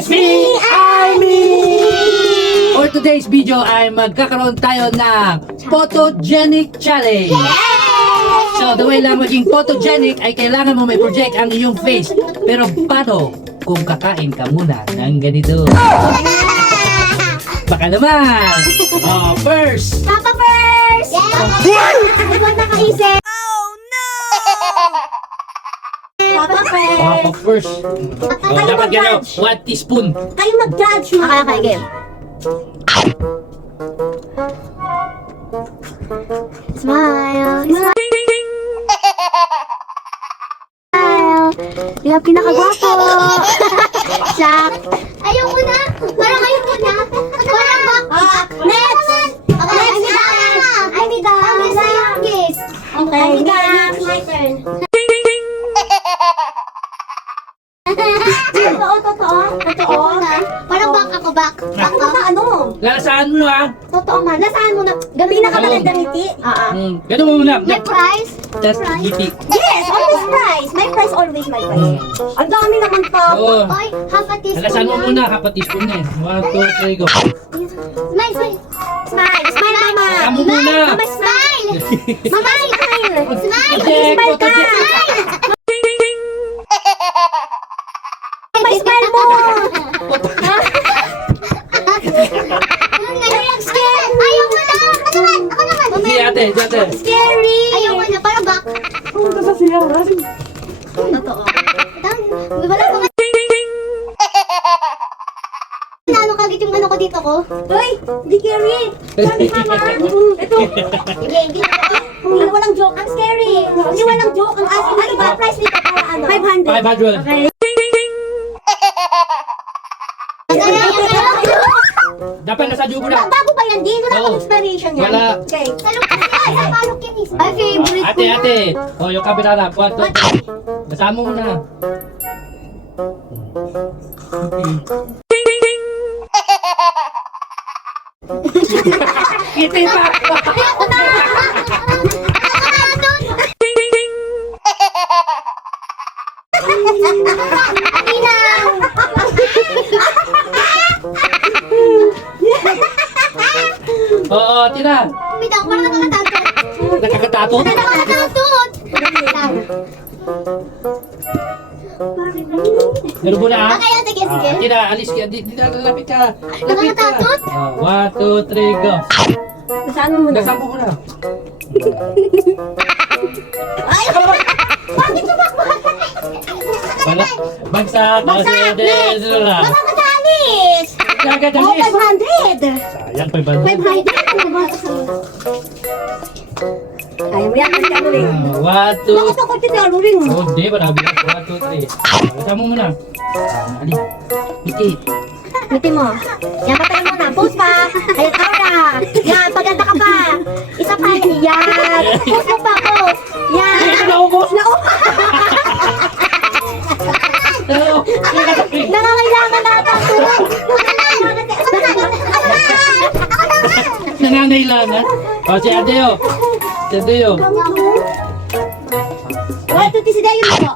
It's me, Army! For today's video ay magkakaroon tayo ng photogenic challenge. So the way lang maging photogenic ay kailangan mo may project ang iyong face. Pero paano kung kakain ka muna ng ganito? Baka naman! Oh, first! Papa first! Huwag nakaisip! Papa first! Papa first! Oh, Kayo dapat gano'n, mag-judge. 1 teaspoon. Kayo mag-judge mo! Okay, game. Smile! Smile! Yung pinakagwapo! Shaq! Ayaw mo na! Parang ayaw mo na! Parang back! Next! Okay, I'm the youngest! Okay, next! My turn! Totoo na. Parang back ako, back. Back ako. Ano? Lasaan mo ha? Totoo man. Nasaan mo na? Pinakaganda ngiti? Ganun mo muna. My prize? Just ngiti. Yes, always prize. My prize, always my prize. Ang dami naman pa. Oo. Oy, half a teaspoon Lasaan mo lang. muna, half a teaspoon na eh. 1, 2, 3, go. Smile, smile. Smile, smile, mama. Lasaan mo muna. Mama, smile. Mama, smile. Smile. Project, Smile ka. project. Smile mo. Ayang scary. Ayaw mo na. Ako naman. Si ate, si ate. Scary. Ayaw mo na. Parang back. Punta sa siya. Totoo. Wala pa nga. Ano kagit yung ano ko dito ko? Hoy! Di scary! Sabi mama! Ito! Hindi walang joke. Ang scary! Hindi walang joke. Ang asin. Ano ba? Price nito para ano? 500. 500. Okay. Dapat nasa dugo na. Bago pa yan din. Wala Oo. pang expiration yan. Wala. Okay. Salok kasi ay, sa palok yan is. Ay, favorite ko. Ate, ate. O, yung kabila na. 1, 2, 3. Basama mo muna. Kiti pa! Ayoko na! Atina! Oo, tira. Bitaw, parang nakakatatot. Nakakatatot? Nakakatatot! Meron mo na ha? Okay, sige, sige. Tira, alis ka. Di na lalapit ka. Lapit ka. Nakakatatot? 1, 2, 3, go. Saan mo muna? Nasaan mo muna? Ay! Bakit tumakbo? Wala. Bagsak. Bagsak! Next! Wala. Wala ka sa alis! Agad Oh, alis. 500! Sayang, 500. 500! Ano ba? Ayaw mo yan, kasi ano rin. 1, 2. Bakit ako dito ano rin? Oh, di. Marami na. 1, 2, 3. Nasaan mo muna? Ali. Miki. Ngiti mo. Yan, patayin mo na. Pose pa. Ayan, aura. Yan, paganda ka pa. Isa pa. Yan. Pose mo pa, pose. Yan. Naubos. Nangangailangan na ata. Nangangailangan. O, si Adeo. Si Adeo. Wala, ito si Dayo mo.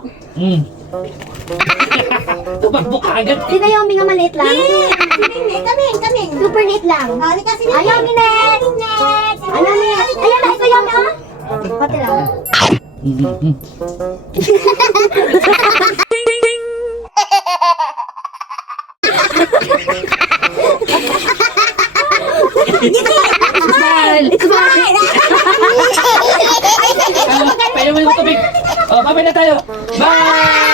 Tumakbo ka agad. Si Dayo, nga maliit lang. Kaming. Super liit lang. Ayaw, Minet. Ayaw, Minet. Ayaw na, ito yung pati lang. Smile! Smile! Pwede mo yung tubig. O, babay na tayo. Bye!